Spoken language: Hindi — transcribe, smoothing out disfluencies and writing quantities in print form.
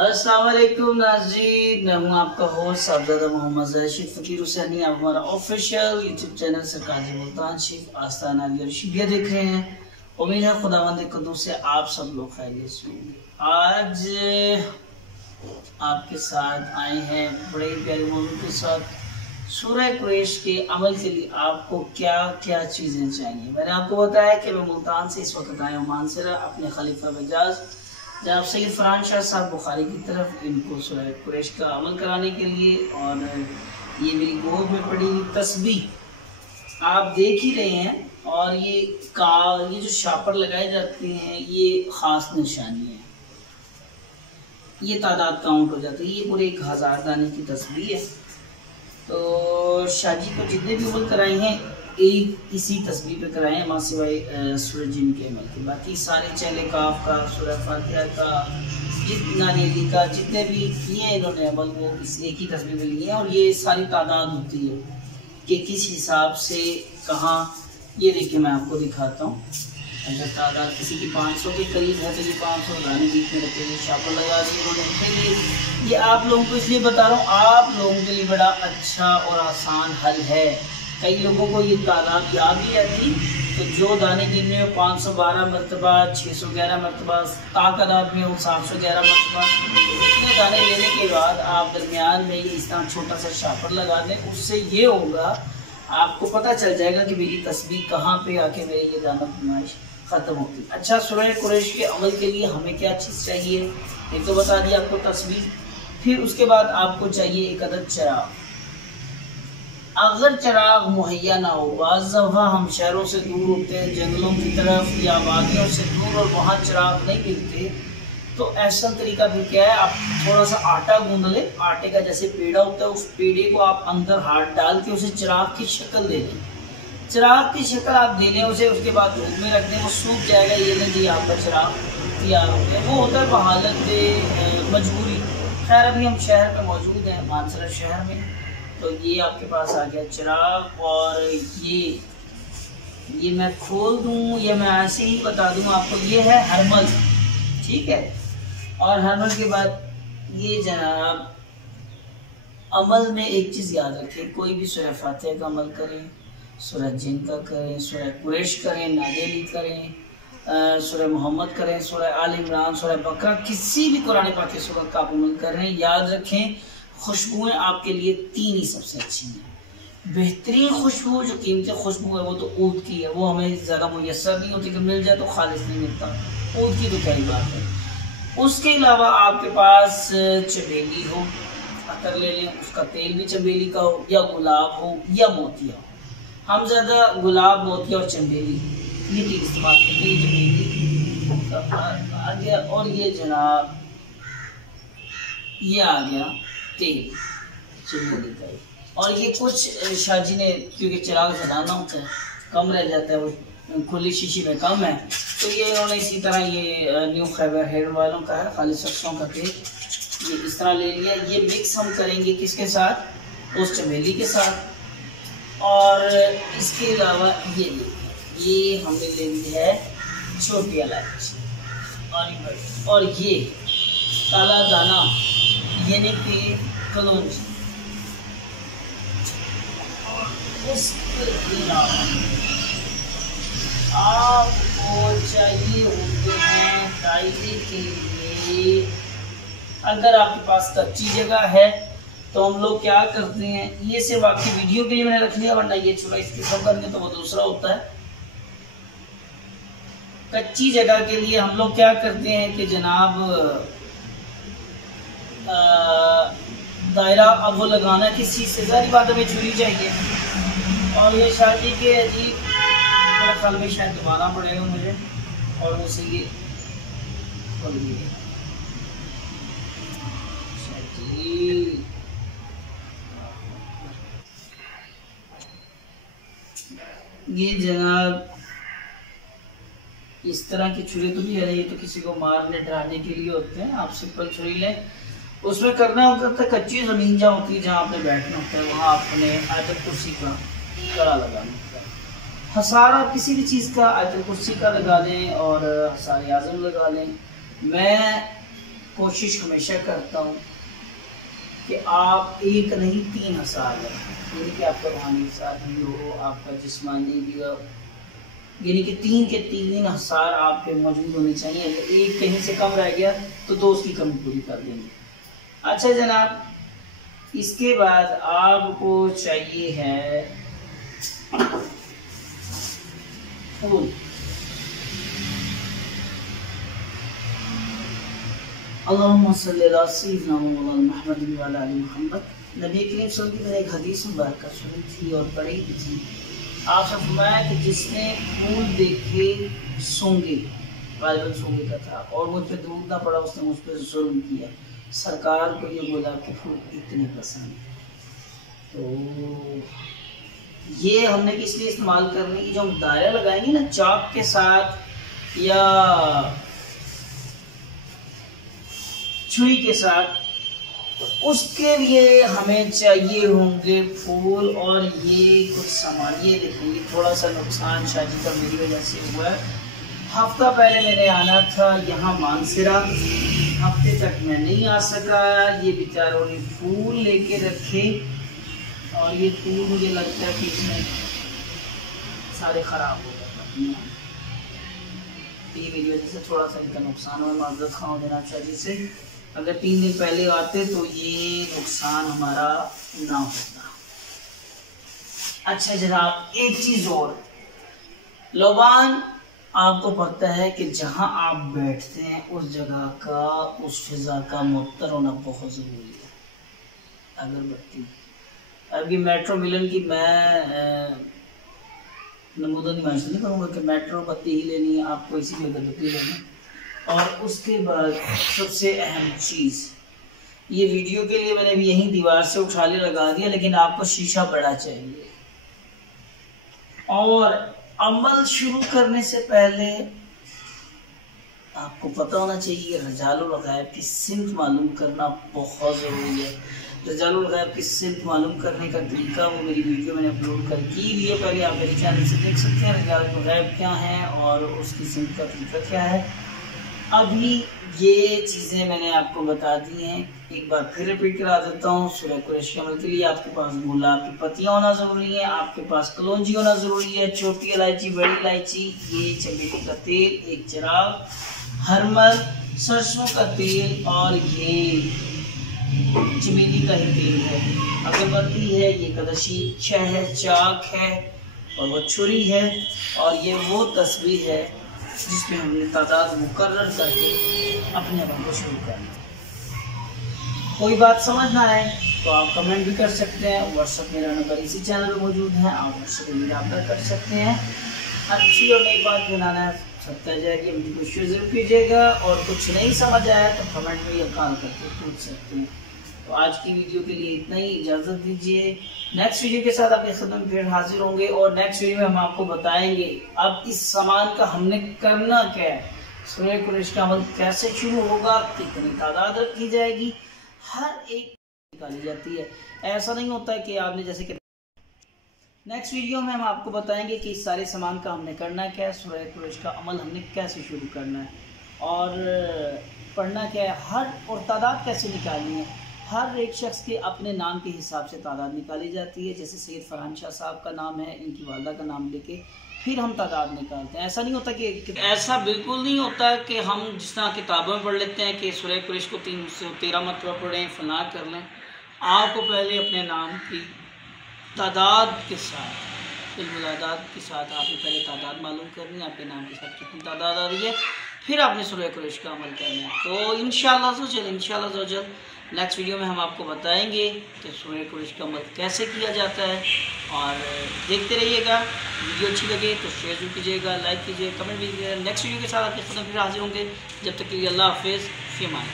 अस्सलाम वालेकुम नाज़रीन, मैं हूँ आपका होस्ट साहबजादा मोहम्मद रशीद फ़कीर हुसैनी। आप हमारा ऑफिशियल यूट्यूब चैनल सरकाजी मुल्तान शिफ आस्ताना रशीदिया देख रहे हैं। उम्मीद है खुदावंद कदम से आप सब लोग खैरियत से होंगे। आज आपके साथ आए हैं बड़े प्यारे मौजूद के साथ, सूरह कुरैश के अमल के लिए आपको क्या क्या चीज़ें चाहिए। मैंने आपको बताया कि मैं मुल्तान से इस वक्त आया हूँ मानसरा अपने खलीफा मिजाज जनाब सैयद फरहान शाह साहब बुखारी की तरफ, इनको सूरह कुरैश का अमल कराने के लिए। और ये मेरी गोद में पड़ी तस्बीह आप देख ही रहे हैं, और ये जो शापर लगाए जाते हैं ये ख़ास निशानी है, ये तादाद काउंट हो जाती है। ये पूरे 1000 दाने की तस्बीह है। तो शाजी को जितने भी अमल कराए हैं एक इसी तस्बीह पे कराए हैं, माँ सिवाय सूरज जिन के अमल के। बाकी सारे चहले काफ का, सूरह फातिहा का, जितना नेली का, जितने भी किए इन्होंने अमल वो इस एक ही तस्बीह में लिए हैं। और ये सारी तादाद होती है कि किस हिसाब से कहाँ, ये देखिए मैं आपको दिखाता हूँ। अगर तादाद किसी की 500 के करीब है तो ये 500 गाने बीच में रखे, शापर लगा दिए उन्होंने। ये आप लोगों को इसलिए बता रहा हूँ, आप लोगों के लिए बड़ा अच्छा और आसान हल है। कई लोगों को ये तादाद याद ही रहती, तो जो दाने गिनने में 512 मरतबा, 611 मरतबा, तादाद में हो 711 मरतबा, इतने दाने लेने के बाद आप दरमियान में इस तरह छोटा सा शापर लगा दें। उससे ये होगा, आपको पता चल जाएगा कि मेरी तस्बीह कहाँ पे आके मेरी ये दाना नुमाइश ख़त्म होती। अच्छा, सूरह कुरैश के अमल के लिए हमें क्या चीज़ चाहिए, एक तो बता दिया आपको तस्बीह। फिर उसके बाद आपको चाहिए एक अदद चिराग। अगर चिराग मुहैया ना हो, बाज़ दफ़ा हम शहरों से दूर होते हैं, जंगलों की तरफ या वादियों से दूर, और वहाँ चिराग नहीं मिलते, तो ऐसा तरीका फिर क्या है, आप थोड़ा सा आटा गूंद लें। आटे का जैसे पेड़ा होता है, उस पेड़े को आप अंदर हाथ डाल के उसे चिराग की शक्ल दे दें। चिराग की शक्ल आप दे लें उसे, उसके बाद धूप में रख दें, वो सूख जाएगा। ये नहीं जी आपका चिराग तैयार हो गया। वो होता है बहालत मजबूरी। खैर अभी हम शहर में मौजूद हैं, मानसरा शहर में, तो ये आपके पास आ गया चिराग। और ये मैं खोल दूँ या मैं ऐसे ही बता दूँ आपको, ये है हरमल, ठीक है। और हरमल के बाद ये जनाब अमल में एक चीज़ याद रखें, कोई भी सूरह फातिहा का अमल करें, सूरह जिन का करें, सूरह कुरैश करें, नाज़िल करें, सूरह मोहम्मद करें, सूरह आल इमरान, सूरह बकरा, किसी भी कुरान पाक की सूरत का आप अमल कर रहे हैं, याद रखें खुशबुएँ आपके लिए 3 ही सबसे अच्छी हैं। बेहतरीन खुशबू जो कीमती खुशबू है वो तो ऊद की है, वो हमें ज़्यादा मुयस्सर नहीं होती, कि मिल जाए तो खालिस नहीं मिलता, ऊद की तो क्या ही बात है। उसके अलावा आपके पास चमेली हो, अतर ले लें, उसका तेल भी चमेली का हो, या गुलाब हो या मोतिया हो। हम ज़्यादा गुलाब, मोतिया और चमेली ये चीज़ इस्तेमाल करते हैं। चमेली आ गया, और ये जनाब ये आ गया तेल चमेली का। और ये कुछ शाजी ने, क्योंकि चिराग जलाना होता है, कम रह जाता है, वो खुली शीशी में कम है, तो ये इन्होंने इसी तरह, ये न्यू खैबर हेयर वालों का है, खालिस सरसों का तेल, ये इस तरह ले लिया। ये मिक्स हम करेंगे किसके साथ, उस चमेली के साथ। और इसके अलावा ये हमने ले ली है छोटी इलायची, और ये काला दाना यानी कि कलौंजी। उसके अलावा आपको चाहिए होते हैं कायदे के लिए, अगर आपके पास कच्ची जगह है तो हम लोग क्या करते हैं, ये सिर्फ आपकी वीडियो के लिए मैंने रख लिया, वरना ये छोटा इसके सब करके तो वो दूसरा होता है। कच्ची जगह के लिए हम लोग क्या करते हैं कि जनाब दायरा अब वो लगाना किस चीज़ से, सारी बात हमें छुरी चाहिए। और ये शादी के अजीब मेरे ख्याल में शायद दोबारा पड़ेगा मुझे, और मुझसे ये जनाब इस तरह की छुरी तो नहीं है, ये तो किसी को मारने डराने के लिए होते हैं। आप सिंपल छुरी लें, उसमें करना होता है कच्ची ज़मीन जहाँ होती है, जहाँ आपने बैठना होता है, वहाँ आपने आयतल कुर्सी का कड़ा लगाना होता है। हसारा किसी भी चीज़ का, आयतल कुर्सी का लगा लें और हसारे आज़म लगा लें। मैं कोशिश हमेशा करता हूँ कि आप एक नहीं 3 हसार लें, यानी कि आपका रूहानी साथ भी हो, आपका जिस्मानी भी हो, यानी कि 3 के 3 हसार आपके मौजूद होने चाहिए। अगर एक कहीं से कम रह गया तो 2 उसकी कमी पूरी कर देंगे। अच्छा जनाब, इसके बाद आपको चाहिए है फूल। अल्लाहुम्मा सल्ली अला सय्यिदिना मुहम्मद व अला आलि मुहम्मद। नबी करीम सल्लल्लाहु अलैहि वसल्लम की एक हदीस मुबारक सुनी थी और पढ़ी भी थी। आपने फरमाया कि जिसने फूल देखे सूंघे, गालिबन सूंघे का था, और मुझ पे दूध ना पड़ा, उसने मुझ पे जुल्म किया। सरकार को ये बोला कि फूल इतने पसंद, तो ये हमने किस लिए इस्तेमाल करने की, जो हम दायरा लगाएंगे ना चाक के साथ या छुरी के साथ, तो उसके लिए हमें चाहिए होंगे फूल। और ये कुछ सामान, ये देखिए थोड़ा सा नुकसान शादी का मेरी वजह से हुआ है। हफ्ता पहले मैंने आना था यहाँ मानसरा, हफ्ते तक मैं नहीं आ सका। ये बेचारों ने फूल लेके रखे और ये फूल मुझे लगता है कि इसमें सारे ख़राब हो गए। ये मेरी वजह से थोड़ा सा इनका नुकसान हुआ, माजरत खां देना चाहिए से। अगर 3 दिन पहले आते तो ये नुकसान हमारा ना होता। अच्छा जनाब, एक चीज़ और, लोबान आपको पता है कि जहाँ आप बैठते हैं उस जगह का, उस फिज़ा का मुअत्तर होना बहुत ज़रूरी है। अगरबत्ती, अब ये मेट्रो मिलन की मैं नमूदा नहीं करूँगा कि मेट्रो बत्ती ही लेनी है, आपको इसी में अगरबत्ती लेनी है। और उसके बाद सबसे अहम चीज़, ये वीडियो के लिए मैंने भी यहीं दीवार से उठा ले लगा दिया, लेकिन आपको शीशा बड़ा चाहिए। और अमल शुरू करने से पहले आपको पता होना चाहिए रजालुल गैब की सिमत मालूम करना बहुत ज़रूरी है। रजालुल गैब की सिमत मालूम करने का तरीका वो मेरी वीडियो मैंने अपलोड कर की है, पहले आप मेरे चैनल से देख सकते हैं रजालुल गैब क्या है और उसकी सिमत का तरीका क्या है। अभी ये चीज़ें मैंने आपको बता दी हैं, एक बार फिर रिपीट करा देता हूँ। सूरह कुरैश के अमल के लिए आपके पास गुलाब की पत्तियाँ होना ज़रूरी है, आपके पास कलौंजी होना ज़रूरी है, छोटी इलायची, बड़ी इलायची, ये चमेली का तेल, एक चिराग, हरमल, सरसों का तेल और ये चमेली का ही तेल है, अगरबत्ती है, ये कदशी है, चाक है और वो छुरी है, और ये वो तस्वीर है जिसमें हमने तादाद मुकर्रर करके अपने अमल को शुरू करना। कोई बात समझ ना आए तो आप कमेंट भी कर सकते हैं। व्हाट्सएप मेरा नंबर इसी चैनल पर मौजूद है, आप व्हाट्सएप में रब्ता कर सकते हैं। अच्छी और नई बात बनाना सकता जाएगी, मुझे कुछ ज़रूर कीजिएगा, और कुछ नहीं समझ आया तो कमेंट में यकाल करके पूछ सकते हैं। तो आज की वीडियो के लिए इतना ही, इजाज़त दीजिए। नेक्स्ट वीडियो के साथ आपकी खिदमत में फिर हाजिर होंगे, और नेक्स्ट वीडियो में हम आपको बताएंगे अब इस सामान का हमने करना क्या है, सूरह कुरैश का अमल कैसे शुरू होगा, कितनी तादाद रखी जाएगी, हर एक निकाली जाती है। ऐसा नहीं होता है कि आपने जैसे कि नेक्स्ट वीडियो में हम आपको बताएंगे कि इस सारे सामान का हमने करना क्या है, सूरह कुरैश का अमल हमने कैसे शुरू करना है और पढ़ना क्या है, हर और तादाद कैसे निकालनी है। हर एक शख्स के अपने नाम के हिसाब से तादाद निकाली जाती है। जैसे सैयद फरहान शाह साहब का नाम है, इनकी वालदा का नाम लेके फिर हम तादाद निकालते हैं। ऐसा नहीं होता कि ऐसा बिल्कुल नहीं होता कि हम जिस तरह किताबों में पढ़ लेते हैं कि सूरह कुरैश को 3 से 13 मरतबा पढ़ें, फना कर लें। आपको पहले अपने नाम की तादाद के साथ, इल्मुल-आदाद के साथ आपने पहले तादाद मालूम करनी है, आपके नाम के साथ कितनी तादाद आ रही है, फिर आपने सूरह कुरैश का अमल करना है। तो इंशाअल्लाह नेक्स्ट वीडियो में हम आपको बताएंगे कि सूरह कुरैश का अमल कैसे किया जाता है। और देखते रहिएगा, वीडियो अच्छी लगे तो शेयर जरूर कीजिएगा, लाइक कीजिए, कमेंट भी कीजिएगा। नेक्स्ट वीडियो के साथ आपके खिदमत में हाजिर होंगे। जब तक के लिए अल्लाह हाफिज़, फ़ी अमान।